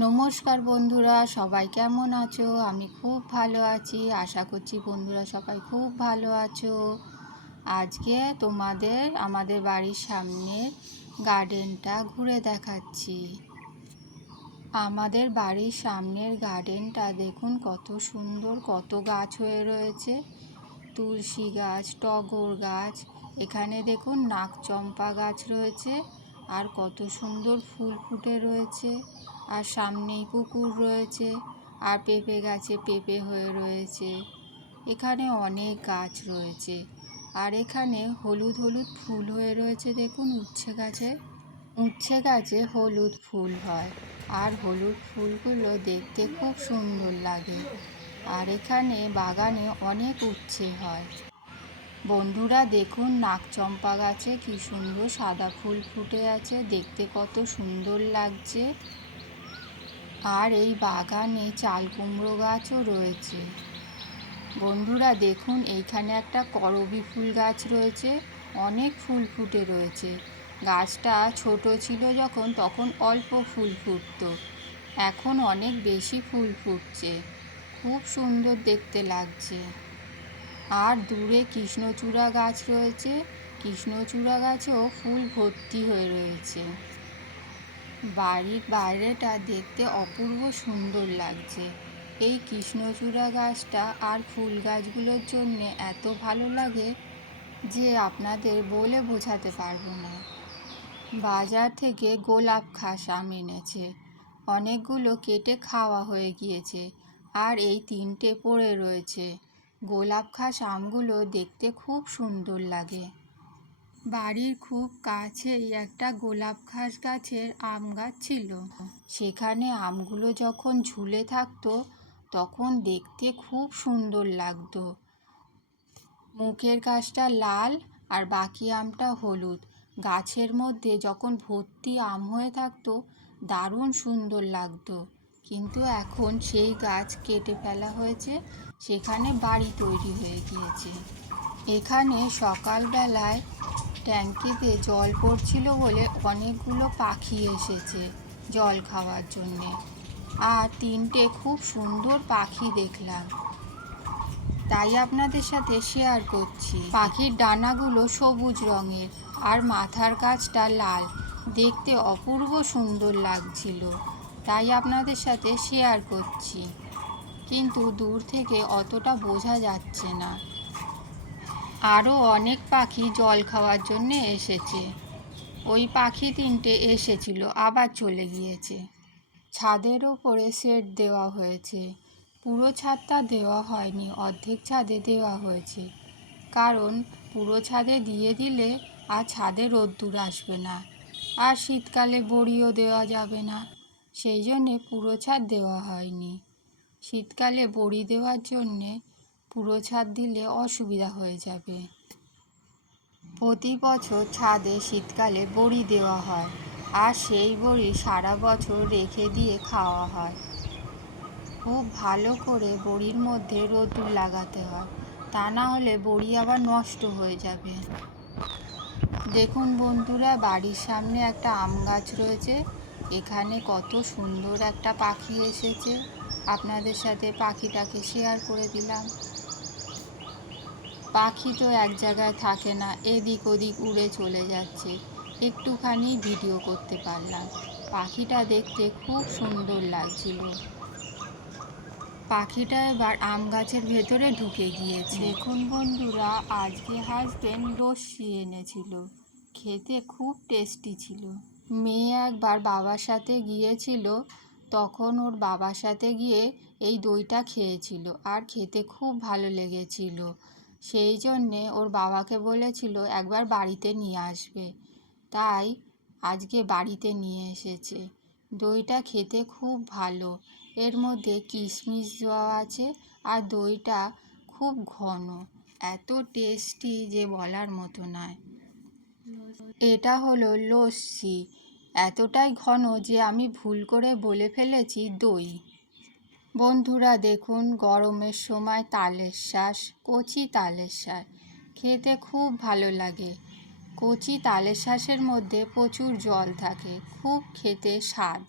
নমস্কার বন্ধুরা, সবাই কেমন আছো? আমি খুব ভালো আছি, আশা করছি বন্ধুরা সবাই খুব ভালো আছো। আজকে তোমাদের, আমাদের বাড়ির সামনের গার্ডেনটা ঘুরে দেখাচ্ছি। আমাদের বাড়ির সামনের গার্ডেনটা দেখুন, কত সুন্দর, কত গাছ হয়ে রয়েছে। তুলসী গাছ, টগর গাছ, এখানে দেখুন নাকচম্পা গাছ রয়েছে, আর কত সুন্দর ফুল ফুটে রয়েছে। আর সামনেই পুকুর রয়েছে আর পেঁপে গাছে পেঁপে হয়ে রয়েছে। এখানে অনেক গাছ রয়েছে। আর এখানে হলুদ হলুদ ফুল হয়ে রয়েছে। দেখুন, উচ্ছে গাছে উচ্ছে গাছে হলুদ ফুল হয়। আর হলুদ ফুলগুলো দেখতে খুব সুন্দর লাগে। আর এখানে বাগানে অনেক উচ্ছে হয়। বন্ধুরা, দেখুন নাকচম্পা গাছে কি সুন্দর সাদা ফুল ফুটে আছে। দেখতে কত সুন্দর লাগছে। আর এই বাগানে চাল কুমড়ো গাছও রয়েছে। বন্ধুরা, দেখুন, এইখানে একটা করবি ফুল গাছ রয়েছে, অনেক ফুল ফুটে রয়েছে। গাছটা ছোট ছিল যখন, তখন অল্প ফুল ফুটতো। এখন অনেক বেশি ফুল ফুটছে। খুব সুন্দর দেখতে লাগছে। আর দূরে কৃষ্ণচূড়া গাছ রয়েছে। কৃষ্ণচূড়া গাছেও ফুল ভর্তি হয়ে রয়েছে। বাড়ির বাইরেটা দেখতে অপূর্ব সুন্দর লাগছে। এই কৃষ্ণচূড়া গাছটা আর ফুল গাছগুলোর জন্যে এত ভালো লাগে যে আপনাদের বলে বোঝাতে পারব না। বাজার থেকে গোলাপ খাস আম এনেছে। অনেকগুলো কেটে খাওয়া হয়ে গিয়েছে আর এই তিনটে পড়ে রয়েছে। গোলাপ খাস আমগুলো দেখতে খুব সুন্দর লাগে। বাড়ির খুব কাছেই একটা গোলাপ খাস গাছের আম গাছ ছিল। সেখানে আমগুলো যখন ঝুলে থাকতো, তখন দেখতে খুব সুন্দর লাগতো। মুখের গাছটা লাল আর বাকি আমটা হলুদ। গাছের মধ্যে যখন ভর্তি আম হয়ে থাকতো, দারুণ সুন্দর লাগতো। কিন্তু এখন সেই গাছ কেটে ফেলা হয়েছে, সেখানে বাড়ি তৈরি হয়ে গিয়েছে। এখানে সকালবেলায় ট্যাঙ্কিতে জল পড়ছিল বলে অনেকগুলো পাখি এসেছে জল খাওয়ার জন্যে। আর তিনটে খুব সুন্দর পাখি দেখলাম। তাই আপনাদের সাথে শেয়ার করছি। পাখির ডানাগুলো সবুজ রঙের আর মাথার কাছটা লাল। দেখতে অপূর্ব সুন্দর লাগছিল। তাই আপনাদের সাথে শেয়ার করছি। কিন্তু দূর থেকে অতটা বোঝা যাচ্ছে না। আরও অনেক পাখি জল খাওয়ার জন্যে এসেছে। ওই পাখি তিনটে এসেছিল, আবার চলে গিয়েছে। ছাদের ওপরে সেট দেওয়া হয়েছে। পুরো ছাদটা দেওয়া হয়নি, অর্ধেক ছাদে দেওয়া হয়েছে। কারণ পুরো ছাদে দিয়ে দিলে আর ছাদে রোদ্দুর আসবে না, আর শীতকালে বড়িও দেওয়া যাবে না। সেই জন্যে পুরো ছাদ দেওয়া হয়নি। শীতকালে বড়ি দেওয়ার জন্যে পুরো ছাদ দিলে অসুবিধা হয়ে যাবে। প্রতি বছর ছাদে শীতকালে বড়ি দেওয়া হয় আর সেই বড়ি সারা বছর রেখে দিয়ে খাওয়া হয়। খুব ভালো করে বড়ির মধ্যে রোদুর লাগাতে হয়, তা না হলে বড়ি আবার নষ্ট হয়ে যাবে। দেখুন বন্ধুরা, বাড়ির সামনে একটা আম গাছ রয়েছে, এখানে কত সুন্দর একটা পাখি এসেছে। আপনাদের সাথে পাখিটাকে শেয়ার করে দিলাম। পাখি তো এক জায়গায় থাকে না, এদিক ওদিক উড়ে চলে যাচ্ছে। একটুখানি ভিডিও করতে পারলাম। পাখিটা দেখতে খুব সুন্দর লাগছিল। পাখিটা এবার আম গাছের ভেতরে ঢুকে গিয়েছে। দেখুন বন্ধুরা, আজকে হাজবেন্ড লস্যি এনেছিল। খেতে খুব টেস্টি ছিল। মেয়ে একবার বাবার সাথে গিয়েছিল, তখন ওর বাবার সাথে গিয়ে এই দইটা খেয়েছিল, আর খেতে খুব ভালো লেগেছিল। সেই জন্যে ওর বাবাকে বলেছিল একবার বাড়িতে নিয়ে আসবে। তাই আজকে বাড়িতে নিয়ে এসেছে। দইটা খেতে খুব ভালো। এর মধ্যে কিশমিশ দেওয়া আছে আর দইটা খুব ঘন। এত টেস্টি যে বলার মতো নয়। এটা হলো লস্যি। এতটাই ঘন যে আমি ভুল করে বলে ফেলেছি দই। বন্ধুরা দেখুন, গরমের সময় তালের শ্বাস কচি তালের শ্বাস খেতে খুব ভালো লাগে। কচি তালের শ্বাসের মধ্যে প্রচুর জল থাকে, খুব খেতে স্বাদ।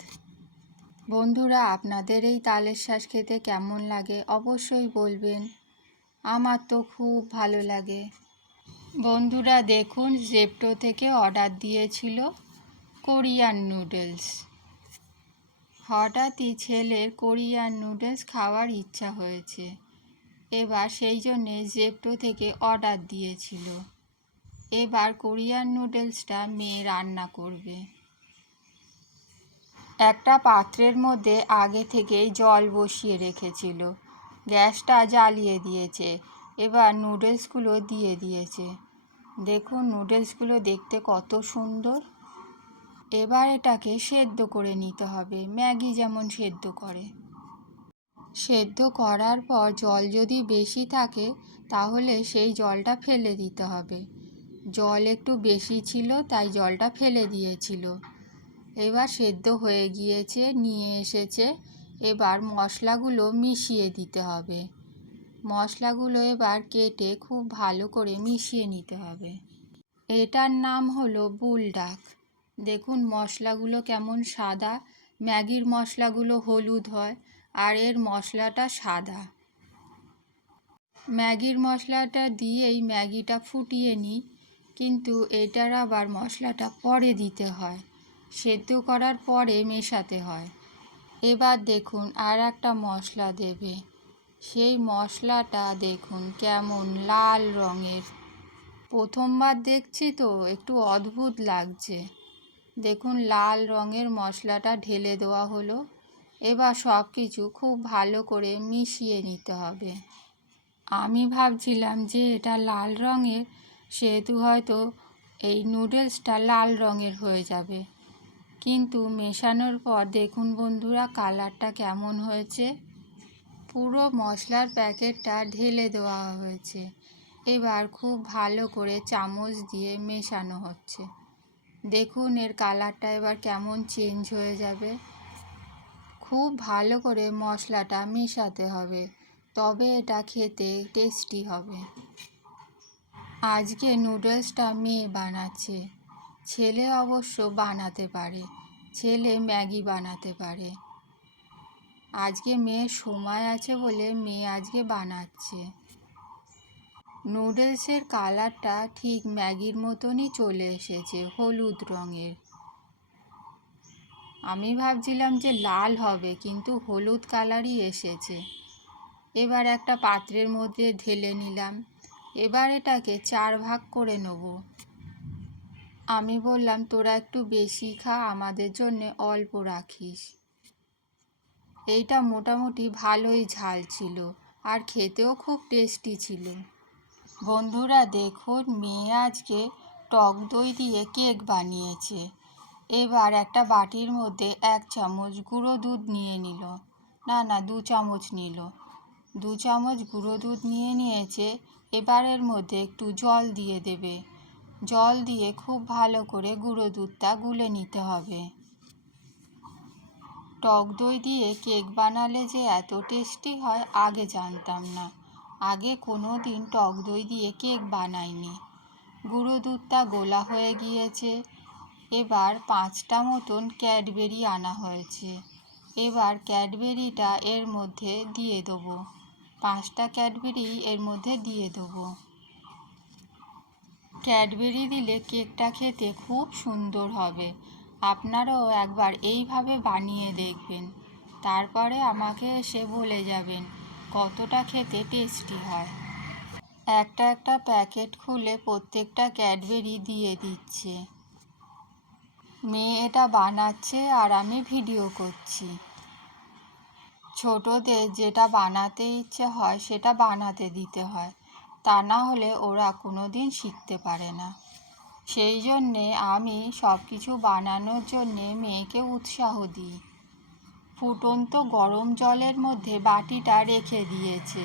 বন্ধুরা, আপনাদের এই তালের শ্বাস খেতে কেমন লাগে অবশ্যই বলবেন। আমার তো খুব ভালো লাগে। বন্ধুরা, দেখুন জেপটো থেকে অর্ডার দিয়েছিল কোরিয়ান নুডলস। হঠাৎই ছেলের কোরিয়ান নুডলস খাওয়ার ইচ্ছা হয়েছে। এবার সেই জন্যে জেপটো থেকে অর্ডার দিয়েছিল। এবার কোরিয়ান নুডলসটা মেয়ে রান্না করবে। একটা পাত্রের মধ্যে আগে থেকেই জল বসিয়ে রেখেছিল। গ্যাসটা জ্বালিয়ে দিয়েছে। এবার নুডলসগুলো দিয়ে দিয়েছে। দেখুন নুডলসগুলো দেখতে কত সুন্দর। এবার এটাকে সেদ্ধ করে নিতে হবে। ম্যাগি যেমন সেদ্ধ করে। সেদ্ধ করার পর জল যদি বেশি থাকে, তাহলে সেই জলটা ফেলে দিতে হবে। জল একটু বেশি ছিল, তাই জলটা ফেলে দিয়েছিল। এবার সেদ্ধ হয়ে গিয়েছে, নিয়ে এসেছে। এবার মশলাগুলো মিশিয়ে দিতে হবে। মশলাগুলো এবার কেটে খুব ভালো করে মিশিয়ে নিতে হবে। এটার নাম হলো বুলডাক। দেখুন মশলাগুলো কেমন সাদা। ম্যাগির মশলাগুলো হলুদ হয় আর এর মশলাটা সাদা। ম্যাগির মশলাটা দিয়েই ম্যাগিটা ফুটিয়ে নিই, কিন্তু এটার আবার মশলাটা পরে দিতে হয়। সেদ্ধ করার পরে মেশাতে হয়। এবার দেখুন আর একটা মশলা দেবে। সেই মশলাটা দেখুন কেমন লাল রঙের। প্রথমবার দেখছি তো, একটু অদ্ভুত লাগছে। দেখুন, লাল রঙের মশলাটা ঢেলে দেওয়া হলো। এবার সব কিছু খুব ভালো করে মিশিয়ে নিতে হবে। আমি ভাবছিলাম যে এটা লাল রঙের, সেহেতু হয়তো এই নুডলসটা লাল রঙের হয়ে যাবে। কিন্তু মেশানোর পর দেখুন বন্ধুরা, কালারটা কেমন হয়েছে। পুরো মশলার প্যাকেটটা ঢেলে দেওয়া হয়েছে। এবার খুব ভালো করে চামচ দিয়ে মেশানো হচ্ছে। দেখুন, এর কালারটা এবার কেমন চেঞ্জ হয়ে যাবে। খুব ভালো করে মশলাটা মেশাতে হবে, তবে এটা খেতে টেস্টি হবে। আজকে নুডলসটা মেয়ে বানাচ্ছে। ছেলে অবশ্য বানাতে পারে, ছেলে ম্যাগি বানাতে পারে। আজকে মেয়ের সময় আছে বলে মেয়ে আজকে বানাচ্ছে। নুডলসের কালারটা ঠিক ম্যাগির মতনই চলে এসেছে, হলুদ রঙের। আমি ভাবছিলাম যে লাল হবে, কিন্তু হলুদ কালারই এসেছে। এবার একটা পাত্রের মধ্যে ঢেলে নিলাম। এবার এটাকে চার ভাগ করে নেব। আমি বললাম, তোরা একটু বেশি খা, আমাদের জন্যে অল্প রাখিস। এইটা মোটামুটি ভালোই ঝাল ছিল, আর খেতেও খুব টেস্টি ছিল। বন্ধুরা দেখুন, মেয়ে আজকে টক দই দিয়ে কেক বানিয়েছে। এবার একটা বাটির মধ্যে এক চামচ গুঁড়ো দুধ নিয়ে নিল। না না, দু চামচ নিল। দু চামচ গুঁড়ো দুধ নিয়ে নিয়েছে। এবারের মধ্যে একটু জল দিয়ে দেবে। জল দিয়ে খুব ভালো করে গুঁড়ো দুধটা গুলে নিতে হবে। টক দই দিয়ে কেক বানালে যে এত টেস্টি হয়, আগে জানতাম না। আগে কোনো দিন টক দই দিয়ে কেক বানাইনি গুঁড়ো দুধটা গোলা হয়ে গিয়েছে। এবার পাঁচটা মতন ক্যাডবেরি আনা হয়েছে। এবার ক্যাডবেরিটা এর মধ্যে দিয়ে দেবো। পাঁচটা ক্যাডবেরি এর মধ্যে দিয়ে দেবো। ক্যাডবেরি দিলে কেকটা খেতে খুব সুন্দর হবে। আপনারাও একবার এইভাবে বানিয়ে দেখবেন। তারপরে আমাকে এসে বলে যাবেন কতটা খেতে টেস্টি হয়। একটা একটা প্যাকেট খুলে প্রত্যেকটা ক্যাডবেরি দিয়ে দিচ্ছে। মেয়ে এটা বানাচ্ছে আর আমি ভিডিও করছি। ছোটদের যেটা বানাতে ইচ্ছে হয় সেটা বানাতে দিতে হয়। তা না হলে ওরা কোনো দিন শিখতে পারে না। সেই জন্যে আমি সব কিছু বানানোর জন্যে মেয়েকে উৎসাহ দিই। ফুটন্ত গরম জলের মধ্যে বাটিটা রেখে দিয়েছে।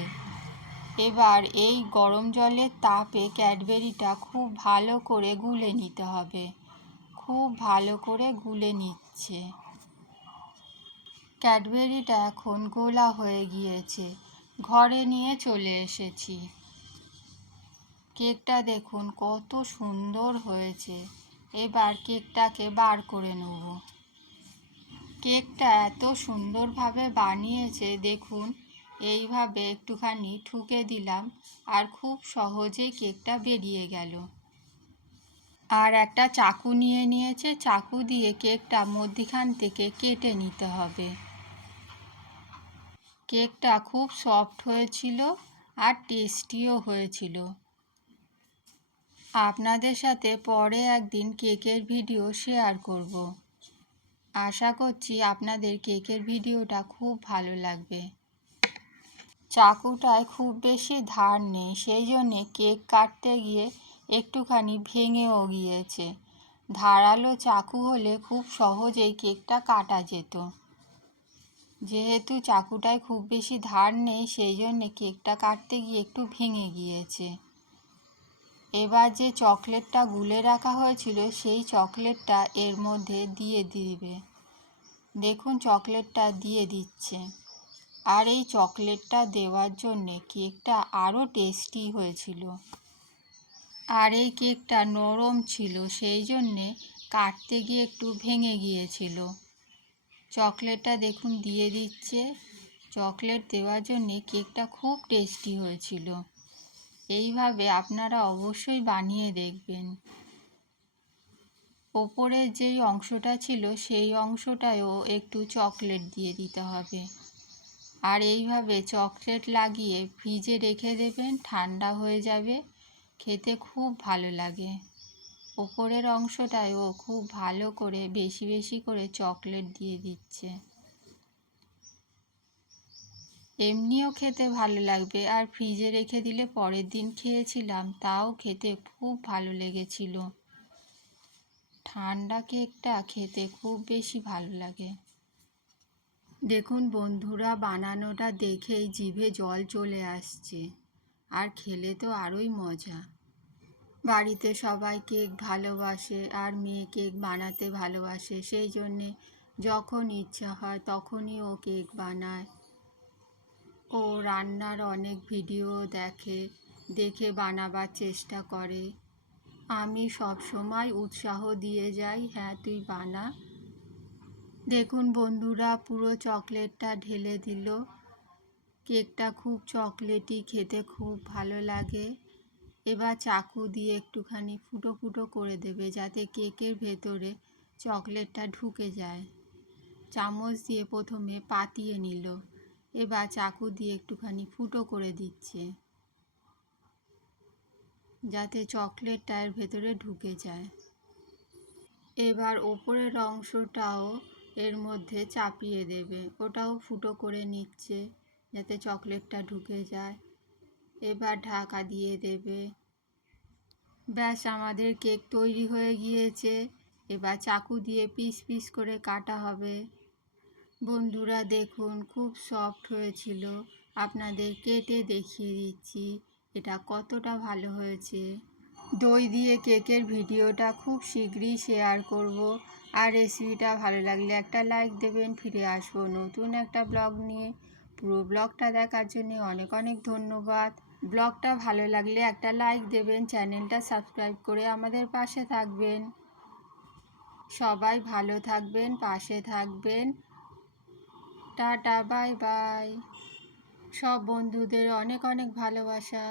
এবার এই গরম জলের তাপে ক্যাডবেরিটা খুব ভালো করে গুলে নিতে হবে। খুব ভালো করে গুলে নিচ্ছে। ক্যাডবেরিটা এখন গোলা হয়ে গিয়েছে। ঘরে নিয়ে চলে এসেছি। কেকটা দেখুন কত সুন্দর হয়েছে। এবার কেকটাকে বার করে নেব। কেকটা এত সুন্দরভাবে বানিয়েছে, দেখুন। এইভাবে একটুখানি ঠুকে দিলাম আর খুব সহজেই কেকটা বেরিয়ে গেল। আর একটা চাকু নিয়ে নিয়েছে, চাকু দিয়ে কেকটা মধ্যিখান থেকে কেটে নিতে হবে। কেকটা খুব সফট হয়েছিল আর টেস্টিও হয়েছিল। আপনাদের সাথে পরে একদিন কেকের ভিডিও শেয়ার করব। আশা করছি আপনাদের কেকের ভিডিওটা খুব ভালো লাগবে। চাকুটায় খুব বেশি ধার নেই, সেই জন্যে কেক কাটতে গিয়ে একটুখানি ভেঙেও গিয়েছে। ধারালো চাকু হলে খুব সহজেই কেকটা কাটা যেত। যেহেতু চাকুটায় খুব বেশি ধার নেই, সেই জন্যে কেকটা কাটতে গিয়ে একটু ভেঙে গিয়েছে। এবার যে চকলেটটা গুলে রাখা হয়েছিল, সেই চকলেটটা এর মধ্যে দিয়ে দিবে। দেখুন, চকলেটটা দিয়ে দিচ্ছে। আর এই চকলেটটা দেওয়ার জন্যে কেকটা আরও টেস্টি হয়েছিল। আর এই কেকটা নরম ছিল, সেই জন্যে কাটতে গিয়ে একটু ভেঙে গিয়েছিল। চকলেটটা দেখুন, দিয়ে দিচ্ছে। চকলেট দেওয়ার জন্যে কেকটা খুব টেস্টি হয়েছিল। এইভাবে আপনারা অবশ্যই বানিয়ে দেখবেন। ওপরের যেই অংশটা ছিল, সেই অংশটায়ও একটু চকলেট দিয়ে দিতে হবে। আর এইভাবে চকলেট লাগিয়ে ফ্রিজে রেখে দেবেন, ঠান্ডা হয়ে যাবে, খেতে খুব ভালো লাগে। ওপরের অংশটায়ও খুব ভালো করে, বেশি বেশি করে চকলেট দিয়ে দিচ্ছে। এমনিও খেতে ভালো লাগবে। আর ফ্রিজে রেখে দিলে পরের দিন খেয়েছিলাম, তাও খেতে খুব ভালো লেগেছিল। ঠান্ডা কেকটা খেতে খুব বেশি ভালো লাগে। দেখুন বন্ধুরা, বানানোটা দেখেই জিভে জল চলে আসছে। আর খেলে তো আরোই মজা। বাড়িতে সবাই কেক ভালোবাসে আর মেয়ে কেক বানাতে ভালোবাসে, সেই জন্যে যখন ইচ্ছা হয় তখনই ও কেক বানায়। ও রান্নার অনেক ভিডিও দেখে দেখে বানাবার চেষ্টা করে। আমি সব সময় উৎসাহ দিয়ে যাই হ্যাঁ তুই বানা। দেখুন বন্ধুরা, পুরো চকলেটটা ঢেলে দিল। কেকটা খুব চকলেটি খেতে খুব ভালো লাগে। এবার চাকু দিয়ে একটুখানি ফুটো ফুটো করে দেবে যাতে কেকের ভেতরে চকলেটটা ঢুকে যায়। চামচ দিয়ে প্রথমে পাতিয়ে নিল। এবার চাকু দিয়ে একটুখানি ফুটো করে দিচ্ছে, যাতে চকলেটটা এর ভেতরে ঢুকে যায়। এবার ওপরের অংশটাও এর মধ্যে চাপিয়ে দেবে। ওটাও ফুটো করে নিচ্ছে, যাতে চকলেটটা ঢুকে যায়। এবার ঢাকা দিয়ে দেবে। ব্যাস, আমাদের কেক তৈরি হয়ে গিয়েছে। এবার চাকু দিয়ে পিস পিস করে কাটা হবে। বন্ধুরা দেখুন, খুব সফট হয়েছিল। আপনাদের কেটে দেখিয়ে দিচ্ছি, এটা কতটা ভালো হয়েছে। দই দিয়ে কেকের ভিডিওটা খুব শীঘ্রই শেয়ার করব। আর রেসিপিটা ভালো লাগলে একটা লাইক দেবেন, ফিরে আসব নতুন একটা ব্লগ নিয়ে। পুরো ব্লগটা দেখার জন্য অনেক অনেক ধন্যবাদ। ব্লগটা ভালো লাগলে একটা লাইক দেবেন চ্যানেলটা সাবস্ক্রাইব করে আমাদের পাশে থাকবেন। সবাই ভালো থাকবেন, পাশে থাকবেন। Ta ta bye bye. সব বন্ধুদের অনেক অনেক ভালোবাসা।